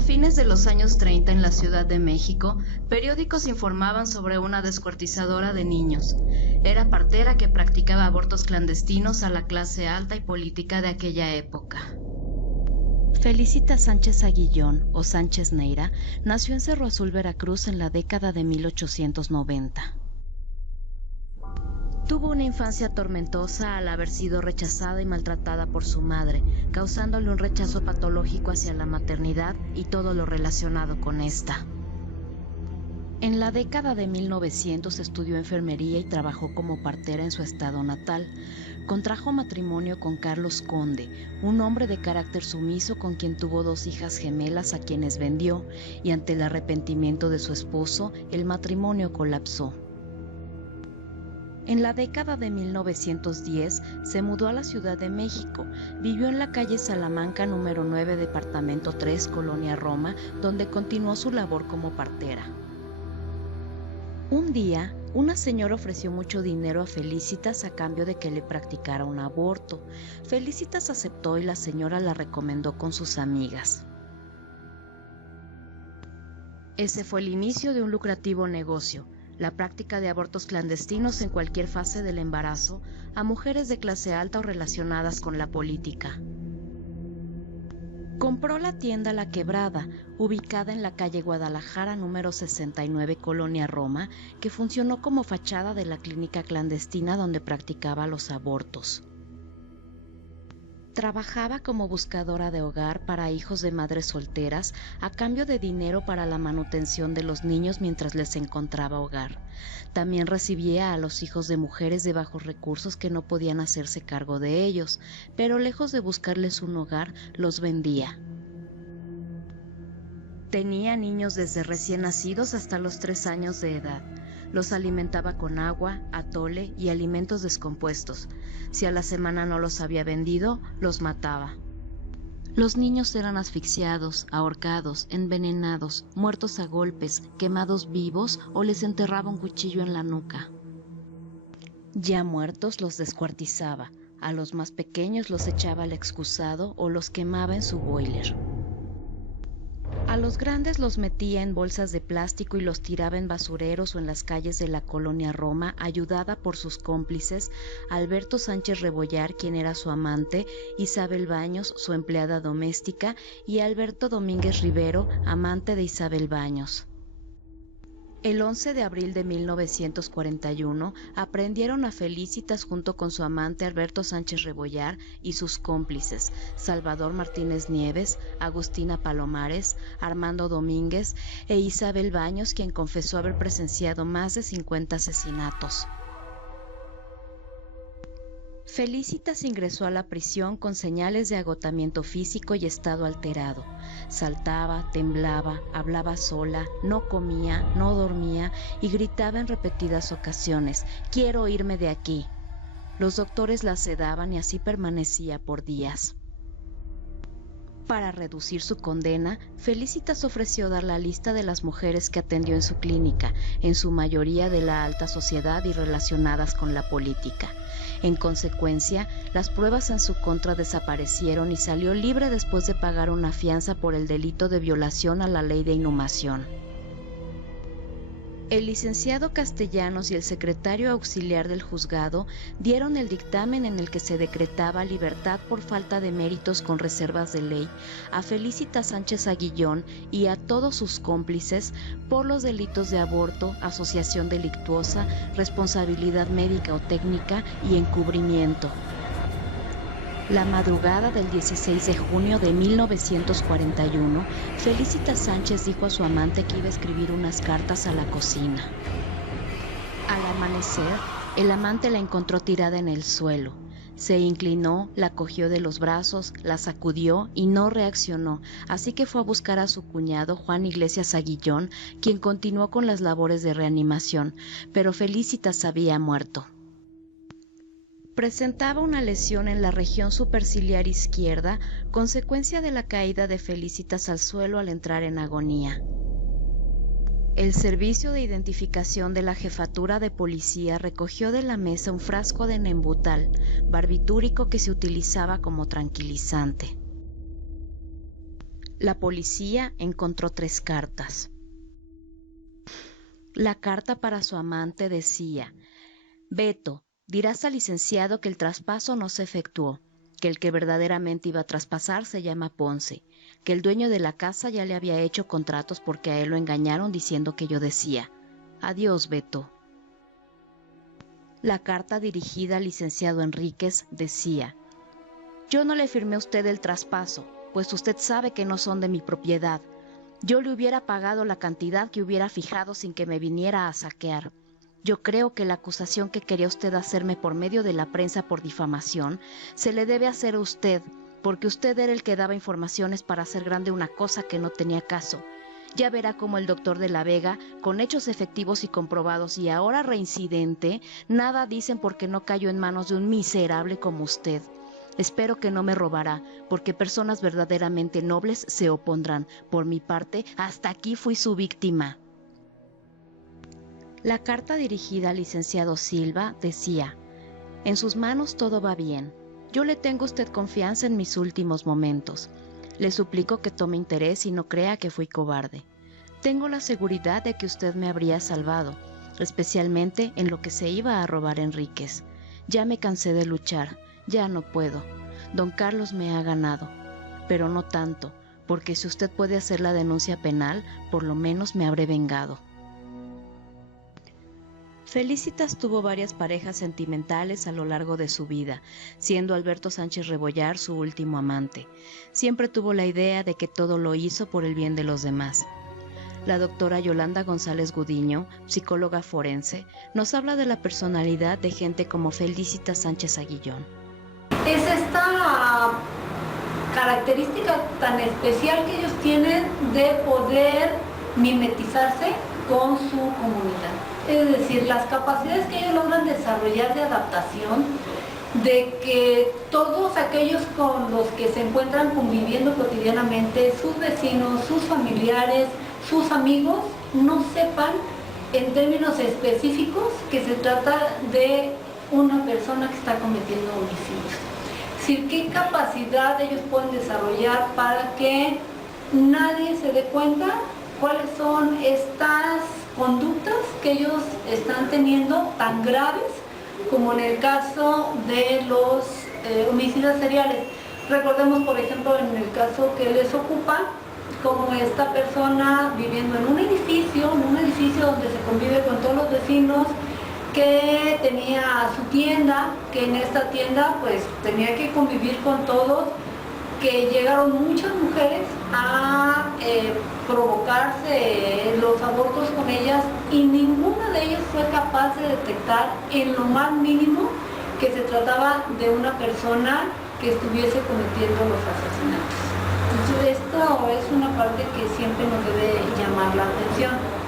A fines de los años 30 en la Ciudad de México, periódicos informaban sobre una descuartizadora de niños. Era partera que practicaba abortos clandestinos a la clase alta y política de aquella época. Felicitas Sánchez Aguillón, o Sánchez Neira, nació en Cerro Azul, Veracruz, en la década de 1890. Tuvo una infancia tormentosa al haber sido rechazada y maltratada por su madre, causándole un rechazo patológico hacia la maternidad y todo lo relacionado con esta. En la década de 1900 estudió enfermería y trabajó como partera en su estado natal. Contrajo matrimonio con Carlos Conde, un hombre de carácter sumiso con quien tuvo 2 hijas gemelas a quienes vendió, y ante el arrepentimiento de su esposo, el matrimonio colapsó. En la década de 1910 se mudó a la Ciudad de México. Vivió en la calle Salamanca número 9, departamento 3, Colonia Roma, donde continuó su labor como partera. Un día, una señora ofreció mucho dinero a Felicitas a cambio de que le practicara un aborto. Felicitas aceptó y la señora la recomendó con sus amigas. Ese fue el inicio de un lucrativo negocio, la práctica de abortos clandestinos en cualquier fase del embarazo a mujeres de clase alta o relacionadas con la política. Compró la tienda La Quebrada, ubicada en la calle Guadalajara número 69, Colonia Roma, que funcionó como fachada de la clínica clandestina donde practicaba los abortos. Trabajaba como buscadora de hogar para hijos de madres solteras a cambio de dinero para la manutención de los niños mientras les encontraba hogar. También recibía a los hijos de mujeres de bajos recursos que no podían hacerse cargo de ellos, pero lejos de buscarles un hogar, los vendía. Tenía niños desde recién nacidos hasta los 3 años de edad. Los alimentaba con agua, atole y alimentos descompuestos. Si a la semana no los había vendido, los mataba. Los niños eran asfixiados, ahorcados, envenenados, muertos a golpes, quemados vivos o les enterraba un cuchillo en la nuca. Ya muertos los descuartizaba. A los más pequeños los echaba al excusado o los quemaba en su boiler. A los grandes los metía en bolsas de plástico y los tiraba en basureros o en las calles de la Colonia Roma, ayudada por sus cómplices, Alberto Sánchez Rebollar, quien era su amante, Isabel Baños, su empleada doméstica, y Alberto Domínguez Rivero, amante de Isabel Baños. El 11 de abril de 1941 aprendieron a Felicitas junto con su amante Alberto Sánchez Rebollar y sus cómplices Salvador Martínez Nieves, Agustina Palomares, Armando Domínguez e Isabel Baños, quien confesó haber presenciado más de 50 asesinatos. Felicitas ingresó a la prisión con señales de agotamiento físico y estado alterado. Saltaba, temblaba, hablaba sola, no comía, no dormía y gritaba en repetidas ocasiones: «¡Quiero irme de aquí!». Los doctores la sedaban y así permanecía por días. Para reducir su condena, Felicitas ofreció dar la lista de las mujeres que atendió en su clínica, en su mayoría de la alta sociedad y relacionadas con la política. En consecuencia, las pruebas en su contra desaparecieron y salió libre después de pagar una fianza por el delito de violación a la ley de inhumación. El licenciado Castellanos y el secretario auxiliar del juzgado dieron el dictamen en el que se decretaba libertad por falta de méritos con reservas de ley a Felicitas Sánchez Aguillón y a todos sus cómplices por los delitos de aborto, asociación delictuosa, responsabilidad médica o técnica y encubrimiento. La madrugada del 16 de junio de 1941, Felicitas Sánchez dijo a su amante que iba a escribir unas cartas a la cocina. Al amanecer, el amante la encontró tirada en el suelo. Se inclinó, la cogió de los brazos, la sacudió y no reaccionó, así que fue a buscar a su cuñado Juan Iglesias Aguillón, quien continuó con las labores de reanimación, pero Felicitas había muerto. Presentaba una lesión en la región superciliar izquierda, consecuencia de la caída de Felicitas al suelo al entrar en agonía. El Servicio de Identificación de la Jefatura de Policía recogió de la mesa un frasco de Nembutal, barbitúrico que se utilizaba como tranquilizante. La policía encontró 3 cartas. La carta para su amante decía: Beto, dirás al licenciado que el traspaso no se efectuó, que el que verdaderamente iba a traspasar se llama Ponce, que el dueño de la casa ya le había hecho contratos porque a él lo engañaron diciendo que yo decía: Adiós, Beto. La carta dirigida al licenciado Enríquez decía: Yo no le firmé a usted el traspaso, pues usted sabe que no son de mi propiedad. Yo le hubiera pagado la cantidad que hubiera fijado sin que me viniera a saquear. Yo creo que la acusación que quería usted hacerme por medio de la prensa por difamación se le debe hacer a usted, porque usted era el que daba informaciones para hacer grande una cosa que no tenía caso. Ya verá cómo el doctor de la Vega, con hechos efectivos y comprobados y ahora reincidente, nada dicen porque no cayó en manos de un miserable como usted. Espero que no me robará, porque personas verdaderamente nobles se opondrán. Por mi parte, hasta aquí fui su víctima. La carta dirigida al licenciado Silva decía: En sus manos todo va bien. Yo le tengo a usted confianza en mis últimos momentos. Le suplico que tome interés y no crea que fui cobarde. Tengo la seguridad de que usted me habría salvado, especialmente en lo que se iba a robar Enríquez. Ya me cansé de luchar. Ya no puedo. Don Carlos me ha ganado, pero no tanto, porque si usted puede hacer la denuncia penal, por lo menos me habré vengado. Felicitas tuvo varias parejas sentimentales a lo largo de su vida, siendo Alberto Sánchez Rebollar su último amante. Siempre tuvo la idea de que todo lo hizo por el bien de los demás. La doctora Yolanda González Gudiño, psicóloga forense, nos habla de la personalidad de gente como Felicitas Sánchez Aguillón. Es esta característica tan especial que ellos tienen de poder mimetizarse con su comunidad. Es decir, las capacidades que ellos logran desarrollar de adaptación, de que todos aquellos con los que se encuentran conviviendo cotidianamente, sus vecinos, sus familiares, sus amigos, no sepan en términos específicos que se trata de una persona que está cometiendo homicidios. Es decir, qué capacidad ellos pueden desarrollar para que nadie se dé cuenta cuáles son estas conductas que ellos están teniendo tan graves como en el caso de los homicidios seriales. Recordemos, por ejemplo, en el caso que les ocupa, como esta persona viviendo en un edificio donde se convive con todos los vecinos, que tenía su tienda, que en esta tienda pues tenía que convivir con todos, que llegaron muchas mujeres a provocarse los abortos con ellas y ninguna de ellas fue capaz de detectar en lo más mínimo que se trataba de una persona que estuviese cometiendo los asesinatos. Entonces, esto es una parte que siempre nos debe llamar la atención.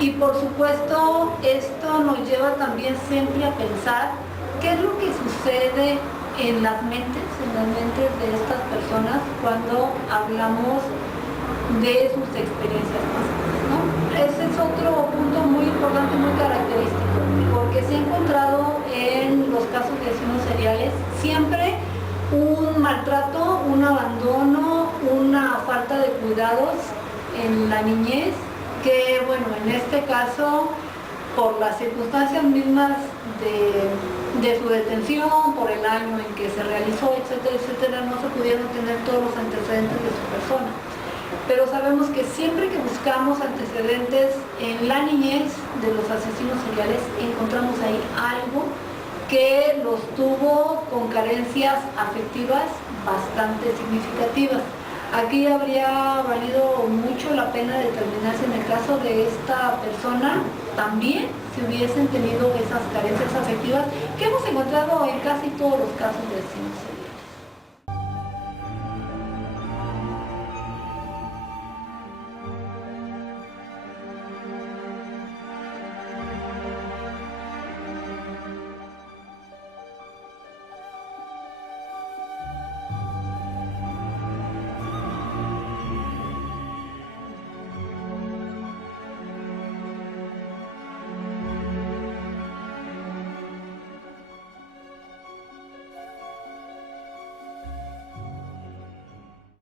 Y por supuesto, esto nos lleva también siempre a pensar qué es lo que sucede en las mentes de estas personas cuando hablamos de sus experiencias pasadas, ¿no? Ese es otro punto muy importante, muy característico, porque se ha encontrado en los casos de asesinos seriales siempre un maltrato, un abandono, una falta de cuidados en la niñez, que bueno, en este caso, por las circunstancias mismas de su detención, por el año en que se realizó, etcétera, etcétera, no se pudieron tener todos los antecedentes de su persona. Pero sabemos que siempre que buscamos antecedentes en la niñez de los asesinos seriales, encontramos ahí algo que los tuvo con carencias afectivas bastante significativas. Aquí habría valido mucho la pena determinar si en el caso de esta persona también se hubiesen tenido esas carencias afectivas que hemos encontrado en casi todos los casos de asesinos seriales.